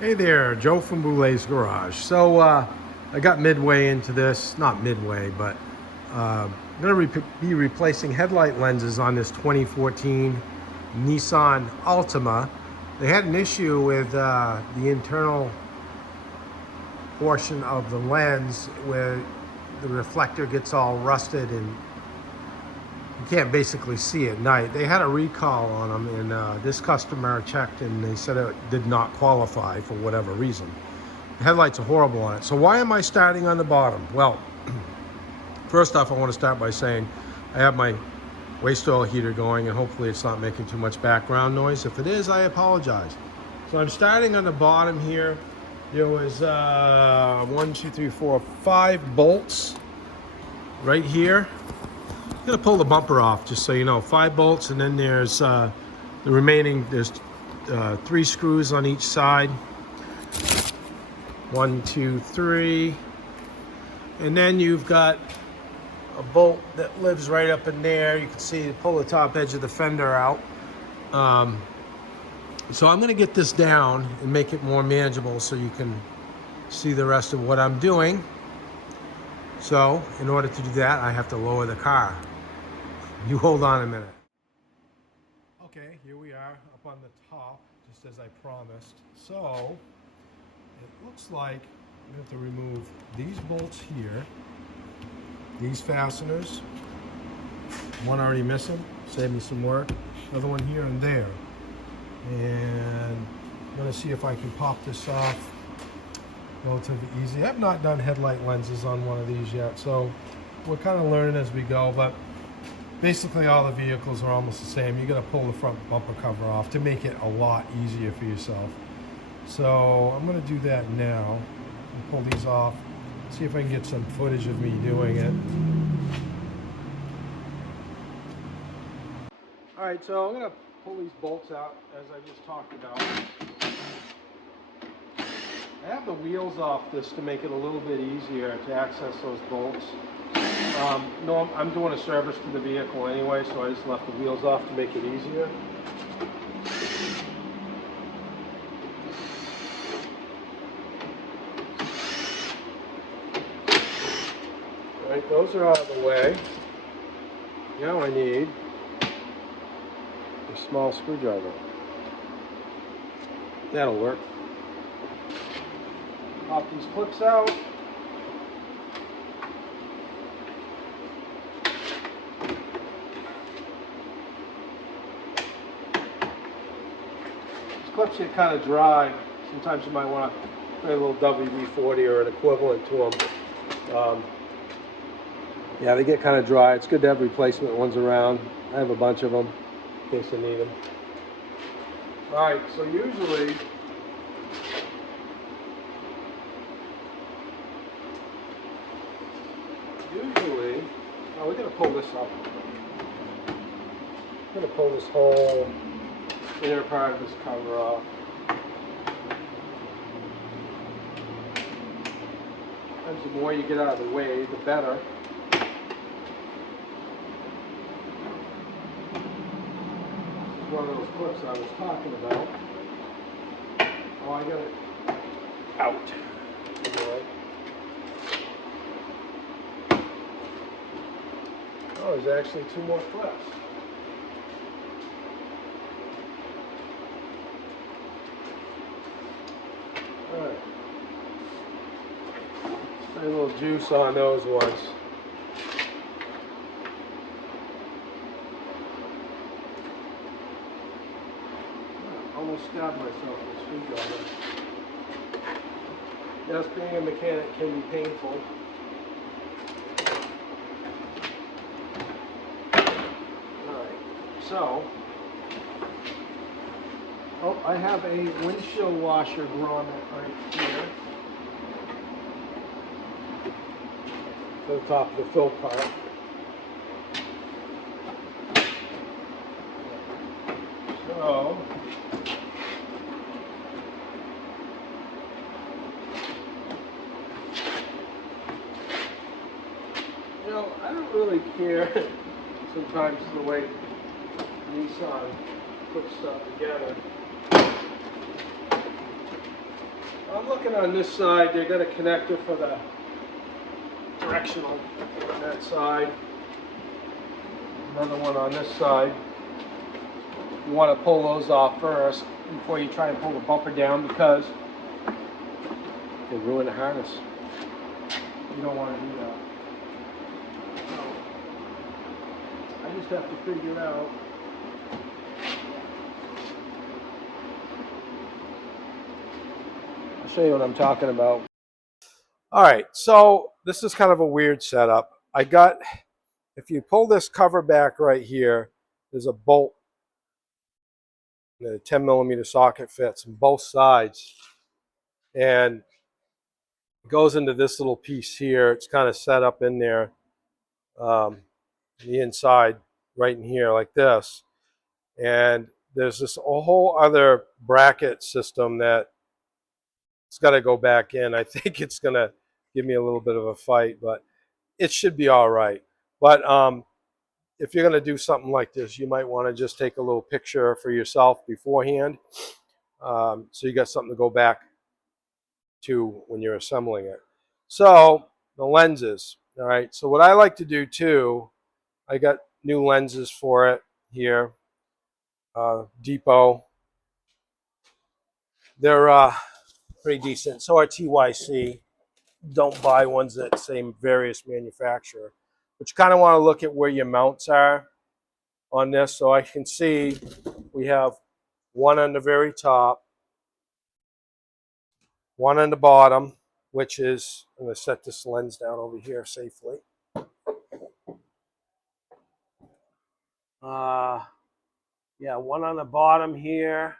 Hey there, Joe from Boulet's Garage. I got midway into this, not midway, but I'm going to be replacing headlight lenses on this 2014 Nissan Altima. They had an issue with the internal portion of the lens where the reflector gets all rusted and you can't basically see at night. They had a recall on them, and this customer checked and they said it did not qualify for whatever reason. The headlights are horrible on it. So why am I starting on the bottom? Well, first off, I want to start by saying I have my waste oil heater going, and hopefully it's not making too much background noise. If it is, I apologize. So I'm starting on the bottom here. There was 5 bolts right here. I'm gonna pull the bumper off just so you know. 5 bolts, and then there's the remaining. There's 3 screws on each side. 1, 2, 3, and then you've got a bolt that lives right up in there. You can see you pull the top edge of the fender out. So I'm gonna get this down and make it more manageable so you can see the rest of what I'm doing. So in order to do that, I have to lower the car. You hold on a minute. Okay, here we are up on the top, just as I promised. So it looks like we have to remove these bolts here, these fasteners, one already missing, save me some work, another one here and there. And I'm gonna see if I can pop this off relatively easy. I've not done headlight lenses on one of these yet, so we're kind of learning as we go, but basically all the vehicles are almost the same. You gotta pull the front bumper cover off to make it a lot easier for yourself. So I'm gonna do that now. I'll pull these off, see if I can get some footage of me doing it. All right, so I'm gonna pull these bolts out as I just talked about. I have the wheels off this to make it a little bit easier to access those bolts. No, I'm doing a service to the vehicle anyway, so I just left the wheels off to make it easier. All right, those are out of the way. Now I need a small screwdriver. That'll work. Pop these clips out. These clips get kind of dry. Sometimes you might want to put a little WD-40 or an equivalent to them. Yeah, they get kind of dry. It's good to have replacement ones around. I have a bunch of them in case I need them. All right, so usually oh, we're gonna pull this up. We're gonna pull this whole inner part of this cover off. Sometimes the more you get out of the way, the better. This is one of those clips I was talking about. Oh, I got it out. Anyway. Oh, there's actually 2 more clips. All right. Spray a little juice on those ones. Almost stabbed myself with a screwdriver. Yes, being a mechanic can be painful. So, oh, I have a windshield washer grommet right here to the top of the fill part. So, you know, I don't really care sometimes the way Nissan puts stuff together. I'm looking on this side. They got a connector for the directional on that side. Another one on this side. You want to pull those off first before you try and pull the bumper down because it can ruin the harness. You don't want to do that. So, I just have to figure out. I'll show you what I'm talking about. All right, so this is kind of a weird setup. If you pull this cover back right here, there's a bolt. The 10 millimeter socket fits on both sides. And it goes into this little piece here. It's kind of set up in there, the inside, right in here like this. And there's this a whole other bracket system that it's got to go back in. I think it's going to give me a little bit of a fight, but it should be all right. But if you're going to do something like this, you might want to just take a little picture for yourself beforehand, so you got something to go back to when you're assembling it. So the lenses, all right. So what I like to do too, I got new lenses for it here, Depot. They're pretty decent. So are TYC. Don't buy ones that say various manufacturer. But you kind of want to look at where your mounts are on this. So I can see we have one on the very top, one on the bottom, which is, I'm going to set this lens down over here safely. Yeah, one on the bottom here.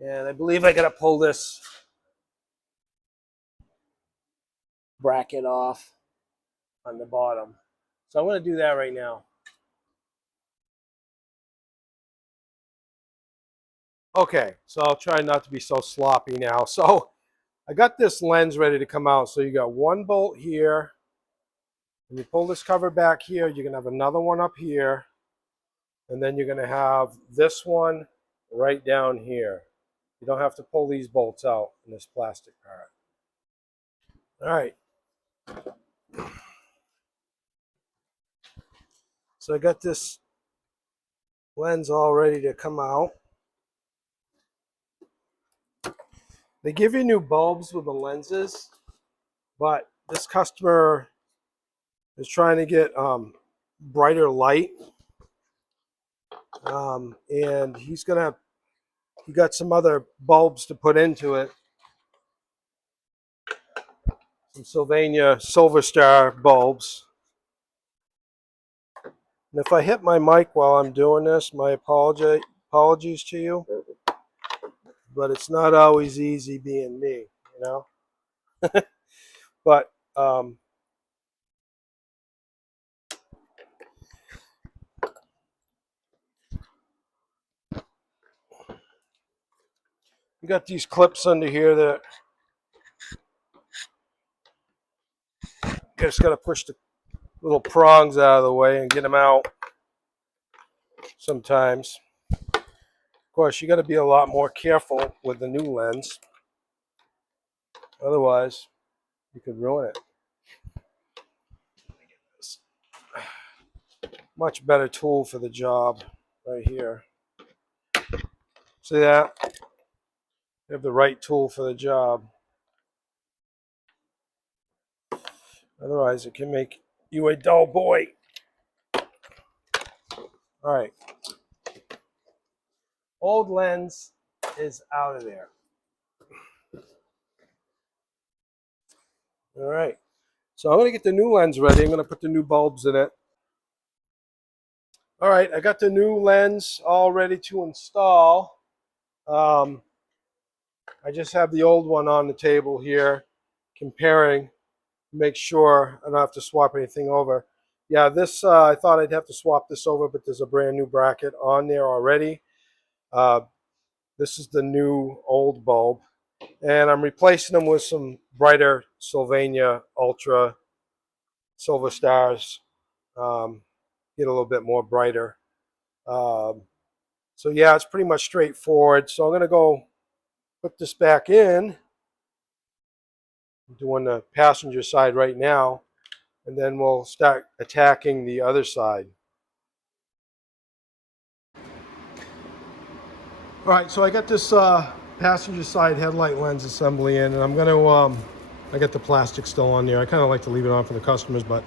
And I believe I got to pull this bracket off on the bottom. So I'm going to do that right now. Okay, so I'll try not to be so sloppy now. So I got this lens ready to come out. So you got one bolt here. When you pull this cover back here, you're going to have another one up here. And then you're going to have this one right down here. You don't have to pull these bolts out in this plastic part. All right. So I got this lens all ready to come out. They give you new bulbs with the lenses, but this customer is trying to get brighter light, and he got some other bulbs to put into it. Some Sylvania Silver Star bulbs. And if I hit my mic while I'm doing this, my apologies to you. But it's not always easy being me, you know. But you got these clips under here that just got to push the little prongs out of the way and get them out sometimes. Of course, you got to be a lot more careful with the new lens. Otherwise, you could ruin it. Much better tool for the job right here. See that? You have the right tool for the job. Otherwise, it can make you a dull boy. All right. Old lens is out of there. All right. So I'm going to get the new lens ready. I'm going to put the new bulbs in it. All right. I got the new lens all ready to install. I just have the old one on the table here, comparing, make sure I don't have to swap anything over. Yeah, this, I thought I'd have to swap this over, but there's a brand new bracket on there already. This is the new old bulb, and I'm replacing them with some brighter Sylvania Ultra Silver Stars. Get a little bit more brighter. So yeah, it's pretty much straightforward. So I'm going to go put this back in. I'm doing the passenger side right now, and then we'll start attacking the other side. All right, so I got this passenger side headlight lens assembly in, and I'm going to, I got the plastic still on there. I kind of like to leave it on for the customers, but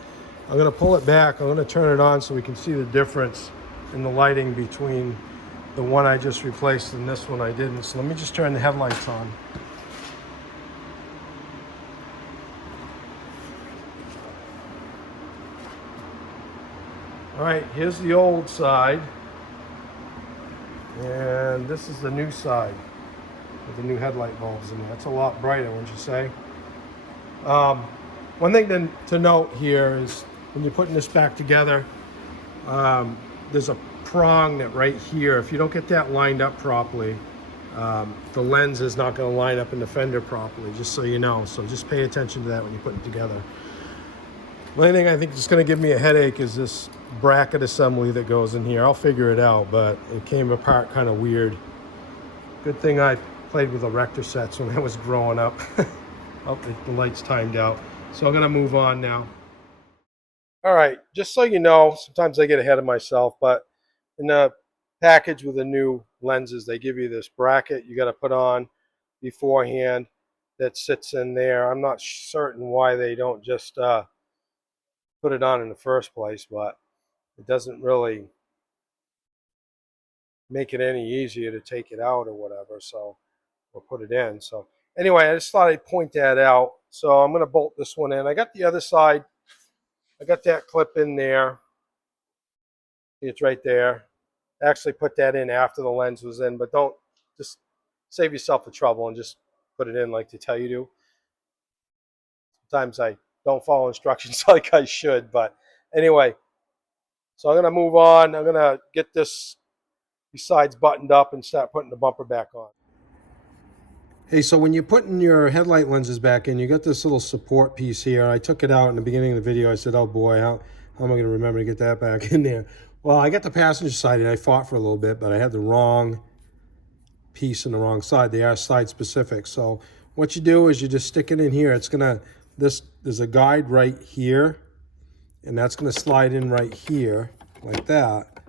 I'm going to pull it back. I'm going to turn it on so we can see the difference in the lighting between the one I just replaced and this one I didn't. So let me just turn the headlights on. All right, here's the old side. And this is the new side with the new headlight bulbs in there. That's a lot brighter, wouldn't you say? One thing to note here is when you're putting this back together, there's a prong that right here, if you don't get that lined up properly, the lens is not going to line up in the fender properly, just so you know. So just pay attention to that when you put it together. The only thing I think is going to give me a headache is this bracket assembly that goes in here. I'll figure it out, but it came apart kind of weird. Good thing I played with erector sets when I was growing up. Oh, the light's timed out. So I'm going to move on now. All right, just so you know, sometimes I get ahead of myself, but in the package with the new lenses, they give you this bracket you got to put on beforehand that sits in there. I'm not certain why they don't just put it on in the first place, but it doesn't really make it any easier to take it out or whatever, so we'll put it in. So anyway, I just thought I'd point that out. So I'm going to bolt this one in. I got the other side. I got that clip in there. It's right there. I actually put that in after the lens was in, but don't, just save yourself the trouble and just put it in like they tell you to. Sometimes I don't follow instructions like I should, but anyway. So I'm going to move on. I'm going to get these sides buttoned up and start putting the bumper back on. Hey, so when you're putting your headlight lenses back in, you got this little support piece here. I took it out in the beginning of the video. I said, oh boy, how am I going to remember to get that back in there? Well, I got the passenger side and I fought for a little bit, but I had the wrong piece in the wrong side. They are side specific. So what you do is you just stick it in here. It's going to, there's a guide right here, and that's going to slide in right here like that.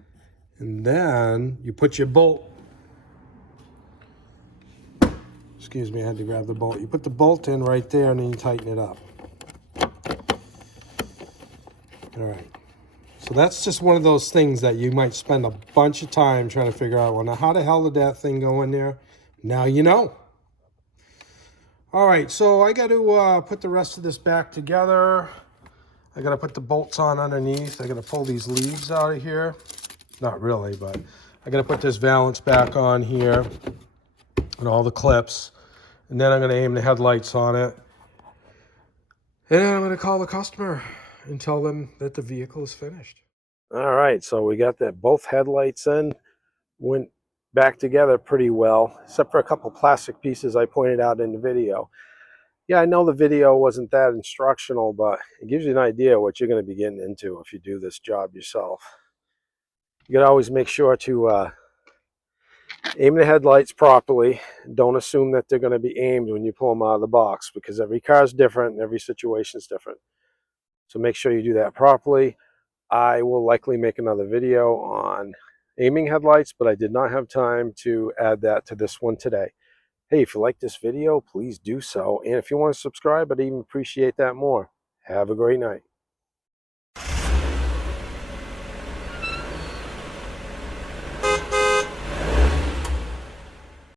And then you put your bolt. Excuse me, I had to grab the bolt. You put the bolt in right there and then you tighten it up. All right. So that's just one of those things that you might spend a bunch of time trying to figure out, well, now how the hell did that thing go in there? Now you know. All right, so I got to put the rest of this back together. I got to put the bolts on underneath. I got to pull these leaves out of here. Not really, but I got to put this valance back on here and all the clips. And then I'm going to aim the headlights on it. And then I'm going to call the customer and tell them that the vehicle is finished. All right, so we got that both headlights in, went back together pretty well, except for a couple plastic pieces I pointed out in the video. Yeah, I know the video wasn't that instructional, but it gives you an idea what you're going to be getting into if you do this job yourself. You got to always make sure to aim the headlights properly. Don't assume that they're going to be aimed when you pull them out of the box, because every car is different and every situation is different. So make sure you do that properly. I will likely make another video on aiming headlights, but I did not have time to add that to this one today. Hey, if you like this video, please do so. And if you want to subscribe, I'd even appreciate that more. Have a great night.